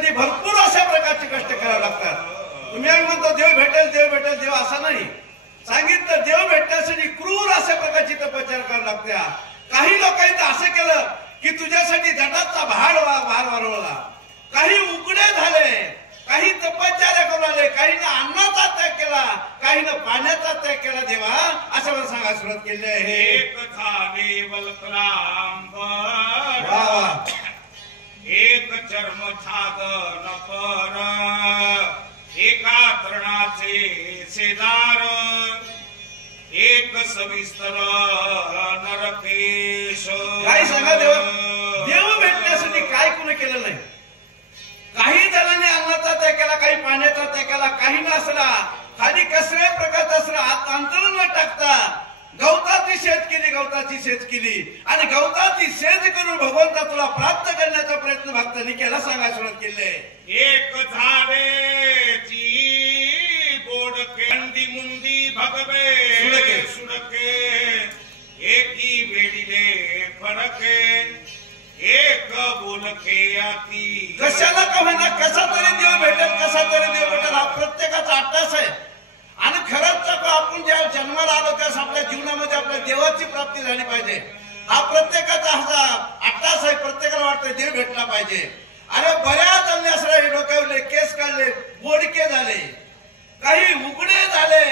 भेटण्यासाठी भरपूर अशा प्रकारचे कष्ट करावे लागतात। तुम्ही आम्ही म्हणतो देव भेटेल देव भेटेल देव असं नाही सांगितलं, देव भेटण्यासाठी क्रूर अशा प्रकारची तपश्चर्या करावी लागते। काही लोकांनी तर असं केलं की तुझ्यासाठी जटाचा भार वारवला, काही उघडे झाले, काही तपश्चर्या करून आले, काहीनं अन्नाचा त्याग केला, काहीनं पाण्याचा त्याग केला। देवा असं मला सांगा सुरुवात केली आहे। एक झाले वल्कलांबर, एक चर्म छादन पर, एका तृणाचे शेजार, एक सविस्तर नरकेश। काय सांगा देवा, देव भेटण्यासाठी काय कुणी केलं नाही। काही जणांनी अन्नाचा त्याग केला, काही पाण्याचा त्याग केला, काही नसला खाली कसल्या प्रकारचा असला आंदोलन न टाकता गवताची शेत केली आणि गवताची शेत करून भगवंता तुला प्राप्त करण्याचा प्रयत्न भक्तांनी केला। सांगा सुरुवात केले। एक झाडेची बोडके अंडी मुंडी भगवे सुडके, एकी वेडीले फडके, एक बोलके आती। कशाला का होईना कसा तरी देव भेटेल, कसा तरी देव भेटेल हा प्रत्येकाचा अट्टास आहे। आणि खरंच आपण ज्या जन्माला आलो त्यास आपल्या जीवनामध्ये आपल्या देवाची प्राप्ती झाली पाहिजे, हा प्रत्येकाचा असा अट्टास आहे। प्रत्येकाला वाटतं देव भेटला पाहिजे। अरे बऱ्याच जण असं डोक्यावरले केस काढले, बोडके झाले, काही उघडे झाले,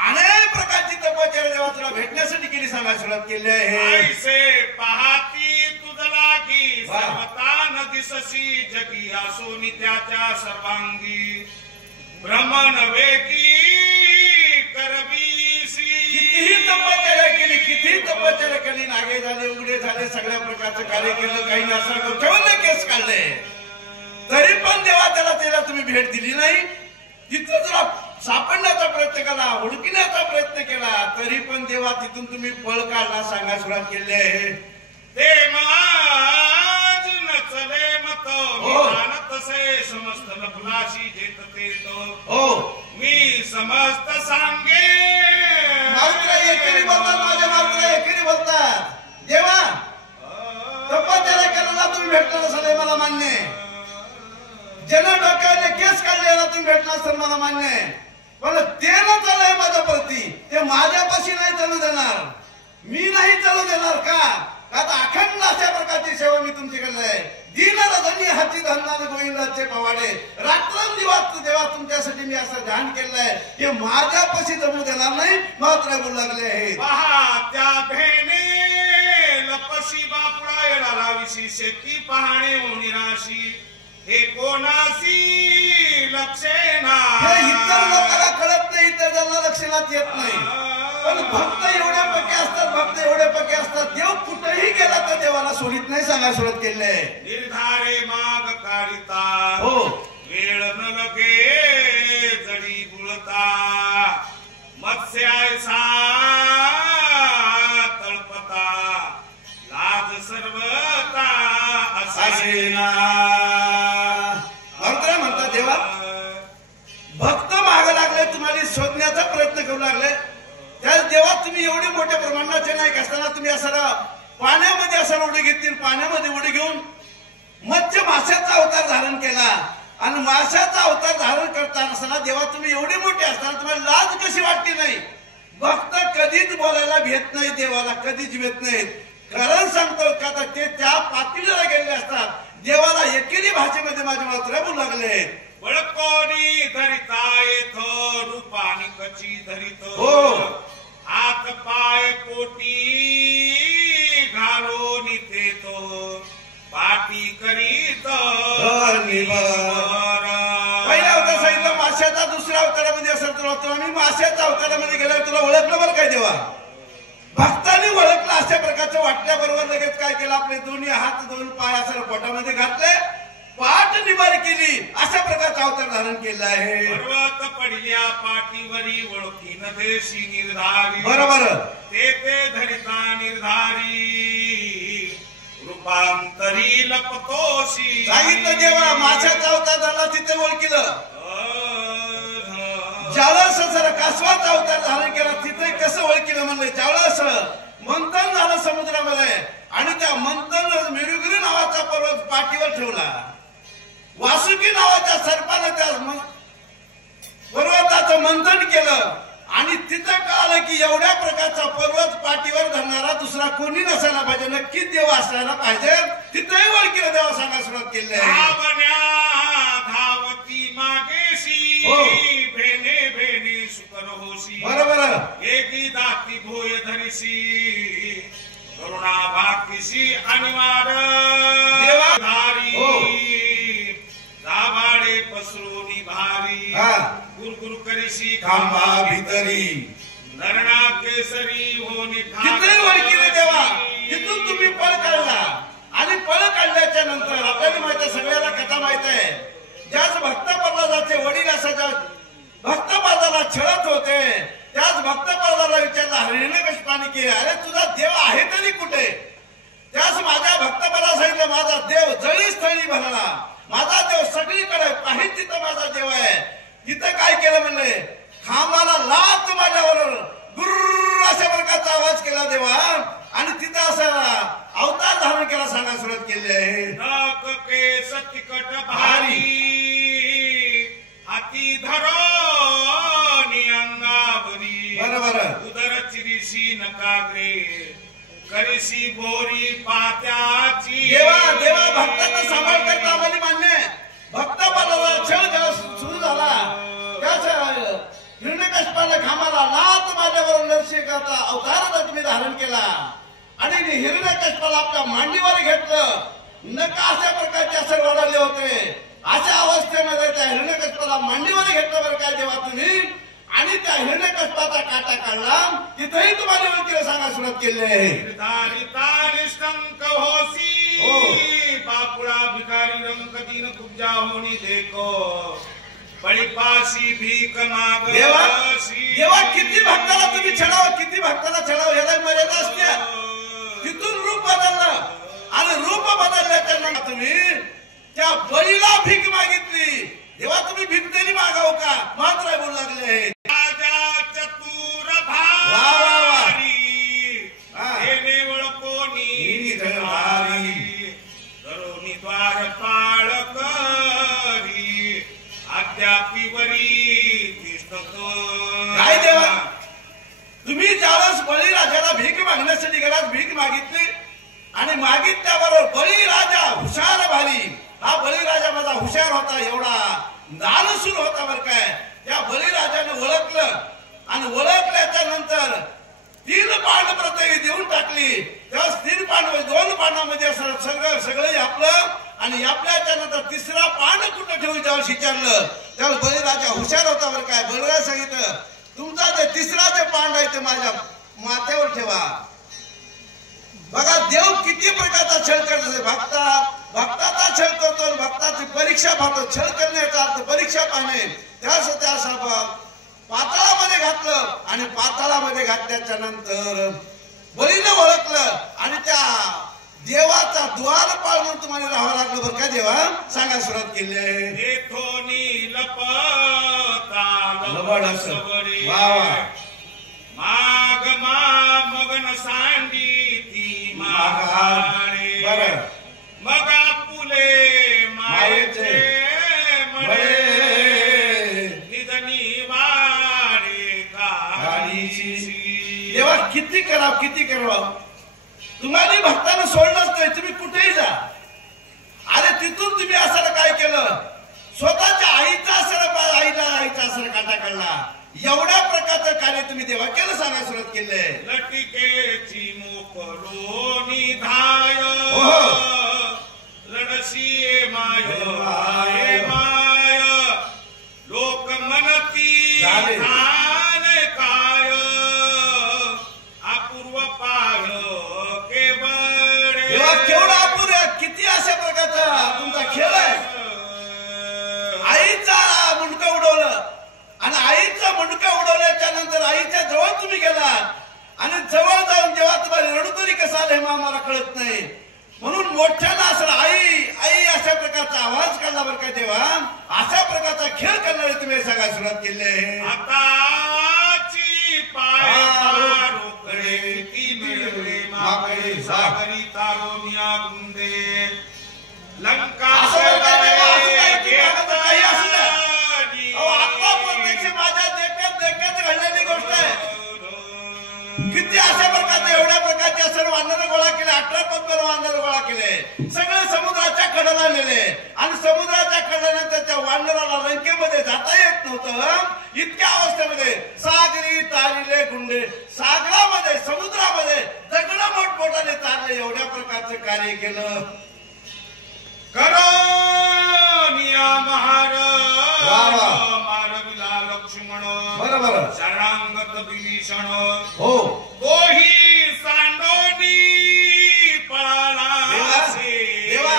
अनेक प्रकारची तपश्चर्या देवा तुला भेटण्यासाठी केली। सांगा सुरुवात केली आहे। ऐसे पाहती तुझला की सर्वता न दिससी, जगी असो नित्याच्या सर्वांगी, भ्रमण वेगी करवीसी। कितीही तपश्चर्या केली, कितीही तपश्चर्या केली, नागे झाले, उघडे झाले, सगळ्या प्रकारचं कार्य केलं, काही नसलं ठेवले, केस काढले, तरी पण देवा त्याला तुम्ही भेट दिली नाही। तिथं तुला सापडण्याचा प्रयत्न केला, हुडकण्याचा प्रयत्न केला, तरी पण देवा तिथून तुम्ही पळ काढला। सांगा सुरुवात केली आहे। ते माज नचले मत निदान तसे, समस्त लफलाशी जेत ते तो हो मी समस्त सांगे। मारुतीला एकेरी बोलतात, माझ्या मारुतीला एकेरी बोलतात। देवा तपश्चर्या केलेला तुम्ही भेटला नसाल हे मला मान्य आहे, ज्यानं डोक्याने केस काढलेला तुम्ही भेटला असेल मला मान्य आहे, पण ते न चालय माझ्या प्रती, ते माझ्यापाशी नाही चालू देणार, मी नाही चालू देणार। का आता अखंड अशा प्रकारची सेवा मी तुमच्याकडे आहे। दीनरधनी हाती धरणारे गोविंदाचे पवाडे, रात्रंदिवस देवा तुमच्यासाठी मी असं ध्यान केलंय, हे माझ्यापाशी जमू देणार नाही। मात्र बोलू लागले आहेत पहा त्या भेणे लपशी बापुळा येणारा विशी, शेती पाहणे निराशी, हे कोणासी लक्षेना। हे इतर लोकांना कळत नाही, इतर जणांना लक्षणात येत नाही, पण भक्त एवढे पक्के असतात, भक्त एवढे पक्के असतात, देव कुठेही गेला तर देवाला सोडित नाही। सांगा सुरुवात केली आहे। निर्धारे माग काढिता हो वेळ न लगे जडी गुळता, मत्स्यायसा तळपता, लाज सर्वता असेना। मंत्र म्हणतात देवा भक्त माग लागले, तुम्हाला शोधण्याचा प्रयत्न करू लागले, त्याच देवा तुम्ही एवढे मोठ्या प्रमाणाचे नाही असताना तुम्ही असाला पाण्यामध्ये असाला उडी घेतील, पाण्यामध्ये उडी घेऊन मत्स्य माशाचा अवतार धारण केला आणि माशाचा अवतार धारण करताना असताना देवा तुम्ही एवढे मोठे असताना तुम्हाला लाज कशी वाटली नाही। भक्त कधीच बोलायला भेट नाही, देवाला कधीच भेट नाहीत, कारण सांगतो का ते त्या पातळीला गेलेले असतात। देवाला एकेरी भाषेमध्ये माझे मात्र बोलू लागले, बळकोणी धरिता येथो रूपानी कची धरितो, हो हात पाय पोटी घालो नितेतो, पाटी करीत पहिला अवतार सांगितलं माशाचा, दुसऱ्या अवतारामध्ये असेल तुला मी माशाच्या अवतारामध्ये गेल्यावर तुला ओळखलं बरं काय देवा। भक्तांनी ओळखलं अशा प्रकारचं वाटल्याबरोबर लगेच काय केलं, आपले दोन्ही हात दोन पाय असं पोटामध्ये घातले, पाठ निबार केली, अशा प्रकारचा अवतार धारण केला आहे। पर्वत पडल्या पाठीवरी ओळखी न देशी निर्धारी, बरोबर ते धरिता निर्धारी, रूपांतरी लपतोशी। सांगितलं देवा माशाचा अवतार झाला तिथे ओळखलं, ज्यावेळेस जरा कासवाचा अवतार धारण केला तिथे कसं ओळखलं म्हणलं, ज्यावेळेस मंथन झालं समुद्रामध्ये आणि त्या मंथन मेरुगिरी नावाचा पर्वत पाठीवर ठेवला, वासुकी नावाच्या सर्पानं त्या पर्वताचं मंथन केलं आणि तिथं कळालं की एवढ्या प्रकारचा पर्वत पाठीवर धरणारा दुसरा कोणी नसायला पाहिजे, नक्कीच देव असायला पाहिजे. तिथंही ओळखीला देवा सांगा सुरुवात केली आहे. धावती मागेशी हो. भेने भेने सुकर होशी बरोबर एकी दाती भोय धरिशी करुणा भाकीशी अनिवार देवा. धारी हो. दाभाडे पसरोनी भारी हा. गुरगुर करीशी खांबा भितरी नरणा केसरी होनी तिथेही ओळखीला देवा. तिथून तुम्ही पळ काढला आणि पळ काढल्याच्या नंतर आपल्याला माहिती आहे, सगळ्याला कथा माहित आहे, ज्याच भक्त प्रल्हादाचे वडील असायच्या भक्त प्रल्हादाला छळत होते, त्याच भक्त प्रल्हादाला विचारला हिरण्यकशिपाने की अरे तुझा देव आहे तरी कुठे? त्याच माझ्या भक्त प्रल्हादाला सांगितलं माझा देव जळी स्थळी भरला, माझा देव सगळीकडे पाहिजे तिथं माझा देव आहे. तिथं काय केलं म्हणले, खांबाला लात माझ्यावर गुर्र अशा प्रकारचा आवाज केला देवा आणि तिथं असा अवतार धारण केला सांगा सुरुवात केली आहे. नक केस तिकट भारी हाती धरोनी अंगावरी बरोबर उदर चिरीशी नकाग्रे करीशी बोरी पात्याची देवा. देवा भक्ताचा सांभाळ करता आम्हाला मान्य आहे. भक्त बाला छळ जेव्हा सुरू झाला त्याच हिरण्यकशिपाने खांबाला लात माझ्यावर नरशी करता अवताराचा तुम्ही धारण केला आणि हिरण्यकशिपाला आपल्या मांडीवर घेतलं. नका अशा प्रकारचे असर वाढवले होते. अशा अवस्थेमध्ये त्या हिरण्यकशिपाला मांडीवर घेतलं बरं काय देवा तुम्ही आणि त्या हिरण्यकशिपाचा काटा काढला. तिथेही तुम्हाला ओळखीला सांगा सुरुवात केली आहे. बापुळा भिकारी रंग दीन कुब्जा होनी देखो बळीपाशी भीक माग. देवा देवा किती भक्ताला तुम्ही छळावं, किती भक्ताला छळावं याला मर्यादा असते. तिथून रूप बदललं आणि रूप बदलल्याच्या नंतर तुम्ही त्या बळीला भीक मागितली. देवा तुम्ही भीक तरी मागाव का? मात्र बोलू लागले राजा चतुर वा वा वा. भारी कोणी धरोनी द्वार पाळ करी अद्यापी वरी काय देवा तुम्ही ज्यावेळेस बळीराजाला भीक मागण्यासाठी गेलात, भीक मागितली आणि मागितल्याबरोबर बळीराजा हुशार भारी. हा बळीराजा माझा हुशार होता, एवढा दानशूर होता बरं काय. त्या बळीराजाने ओळखलं आणि ओळखल्याच्या नंतर 3 पांड प्रत्येकी देऊन टाकली. तेव्हा 3 पांडव 2 पांडामध्ये सगळे आपलं आणि आपल्याच्या नंतर 3रा पांड कुठं ठेवून जेव्हा विचारलं तेव्हा बळीराजा हुशार होता बरं काय. बळीराज सांगितलं तुमचा जे 3रा जे पांड आहे ते माझ्या माथ्यावर ठेवा. बघा देव किती प्रकारचा छळ करतो. भक्ताचा छळ करतो, भक्ताची परीक्षा पाहतो. छळ करण्याचा अर्थ परीक्षा पाहणे. त्या पाताळामध्ये घातलं आणि पाताळामध्ये घातल्याच्या नंतर बळीनं ओळखलं आणि त्या देवाचा द्वारपाळ म्हणून तुम्हाला राहावं लागलं बरं का. देवा सांगा सुरुवात केली आहे. माग मगन सांडी ती मागाळे बरं मगा पुले मायेचे मळे निधनी वारे काळीची. देवा किती करावं किती करावं. तुम्हाला भक्तानं सोडलंच नाही, तुम्ही कुठेही जा. अरे तिथून तुम्ही असं काय केलं, स्वतःच्या आईचा आईचा काटा काढला. एवढ्या प्रकारचं कार्य तुम्ही देवा केलं सांगा सुरुवात केले. लटिकेची मोकलोनी धाय लडसी माय माय लोक मनती धान काय अपूर्व पाय केवळ. केवढा अपूर्व किती अशा प्रकारचा तुमचा खेळ आहे. आईचा मुंडका उडवलं आणि आईचा मुंडका उडवल्याच्या नंतर आईच्या जवळ तुम्ही गेलात आणि जवळ जाऊन जेव्हा तुम्हाला रडू तरी कसं आलं हे आम्हाला कळत नाही. म्हणून मोठ्यानं असं आई आई अशा प्रकारचा आवाज काढला बरं का. तेव्हा अशा प्रकारचा खेळ करणारे तुम्ही सांगा सुरुवात केली. आताची पाय रोकडे ती मिळवे माकडे सागरी तारोनिया गुंदे लंका. सगळे समुद्राच्या कडेला नेले आणि समुद्राच्या कडेनंतर त्या वानराला लंकेमध्ये जाता येत नव्हतं. इतक्या अवस्थेमध्ये सागरी तारिले गुंडे सागरामध्ये समुद्रामध्ये दगड मोठमोठाने तारले. एवढ्या प्रकारचं कार्य केलं. करोनिया महाराज वा. मारविला लक्ष्मण बरोबर शरणांगत विभीषण हो. तोही सांडोनी पळाला. देवा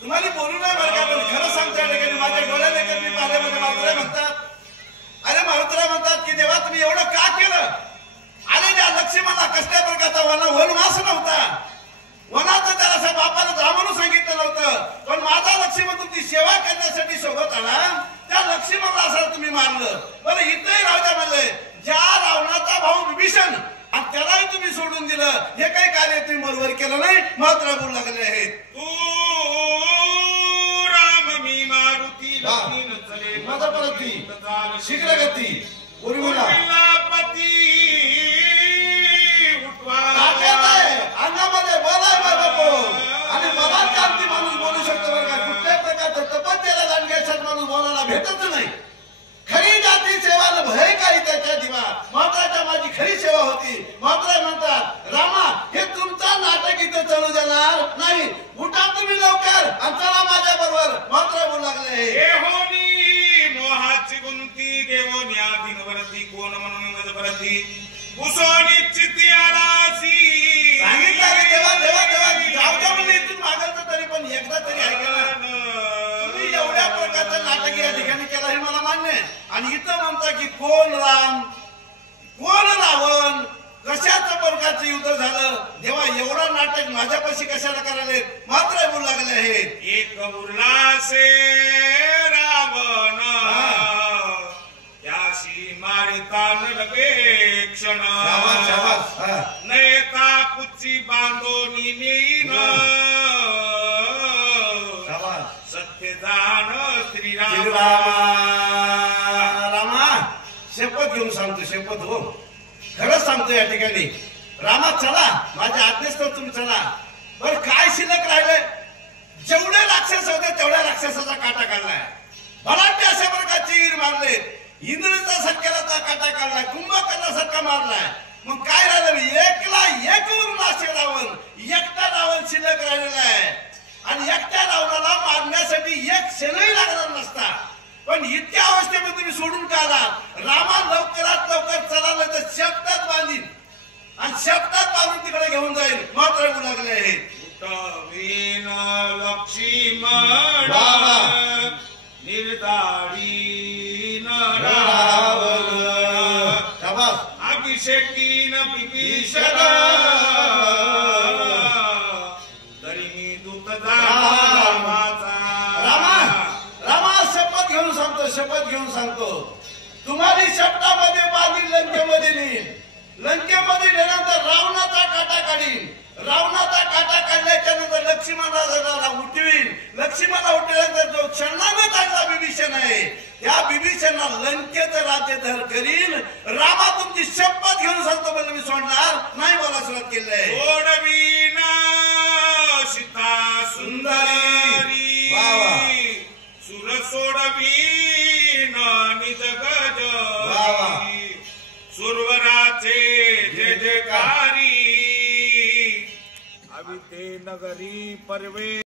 तुम्हाला बोलू नाही बरं का, पण खरं सांगता ठिकाणी माझ्या डोळ्याने मी पाहिले म्हणजे मारुतराय म्हणतात. अरे मारुतराय म्हणतात की देवा तुम्ही एवढं का केलं. अरे त्या लक्ष्मणाला कसल्या प्रकारचा वनवास नव्हता. वनात त्याला बापाला जा म्हणून सांगितलं नव्हतं, पण माझा लक्ष्मण तुमची सेवा करण्यासाठी सोबत आला. त्या लक्ष्मणाला असं तुम्ही मारलं. बरं इथंही राहू द्या म्हणले. ज्या रावणाचा भाऊ विभीषण आणि त्यालाही तुम्ही सोडून दिलं. हे काही कार्य तुम्ही बरोबर केलं नाही. मात्र बोलू लागले आहेत. तू राम मी मारुती लक्ष्मीन चले माझा परती शीघ्रगती उर्मिला पती उठवा. अंगामध्ये बल आहे बाबा आणि मला शांती माणूस बोलू शकतो बरं का. कुठल्याही प्रकारचं तपस्याला दांडग्यासाठी माणूस बोलायला भेटत नाही. खरी जाती सेवा भय काही त्याच्या जीवा. मात्राच्या माझी खरी सेवा होती. मात्र म्हणतात रामा हे तुमचा नाटक इथं चालू देणार नाही. उठा तुम्ही लवकर आणि चला माझ्या बरोबर. मात्र बोलू लागले हे होनी मोहाची गुंती घेऊन या दिनवरती कोण म्हणून मजबरती उसोनी चित्ती आलासी. सांगितलं देवा देवा देवा जाऊ द्या म्हणजे इथून मागलं तरी पण एकदा तरी ऐकलं. तुम्ही एवढ्या प्रकारचं नाटक या ठिकाणी केलं हे मला मान्य आहे. आणि इथं म्हणता की कोण राम कोण रावण कशाच प्रकारचं युद्ध झालं. देवा एवढं नाटक माझ्यापाशी कशाला करायला. मात्र बोलू लागले आहेत. एक उल्हासे रावण त्याशी मारिता न लगे क्षण नयता पुच्ची बांधोनी नेईन सत्य जाण श्रीराम. रामा शपथ घेऊन सांगतो. शपथ हो खरंच सांगतो या ठिकाणी. रामा चला माझ्या आज्ञेस्तव तुम्ही चला. बरं काय शिल्लक राहिले. जेवढे राक्षस होते तेवढ्या राक्षसाचा काटा काढलाय. भलाटे अशा प्रकारचे वीर मारले. इंद्रचा सत्काराचा काटा काढलाय. कुंभकर्णासारखा मारलाय. मग काय राहिलं. एकला एक उरला रावण. एकटा रावण शिल्लक राहिलेला आहे. आणि एकट्या रावणाला मारण्यासाठी एक क्षणही लागणार नसता. पण इतक्या अवस्थेमध्ये तुम्ही सोडून का आला. रामा लवकरात लवकर चला नाही तर शेपटात बांधीन आणि शेपटात बांधून तिकडे घेऊन जाईल. मात्र बोलू लागले आहेत. उठवीन लक्ष्मण निर्दाळीन रावण अभिषेकीन विभीषण तरी मी दूत शपथ घेऊन सांगतो तुम्हाला शब्दामध्ये बांधील लंकेमध्ये नेईल. लंकेमध्ये नेल्यानंतर रावणाचा काटा काढीन. रावणाचा काटा काढल्याच्या नंतर लक्ष्मणाला उठवीन. लक्ष्मणाला उठल्यानंतर जो क्षणाने चांगला विभीषण आहे त्या विभीषणाला लंकेचं राज्य धर करीन. रामा तुमची शपथ घेऊन सांगतो पण मी सोडणार नाही. मला सुरुवात केली आहे. सोडवीन सीता सुंदरी सुर सोडवीन निज गज सुरवराचे जय जयकारी अविते नगरी परवे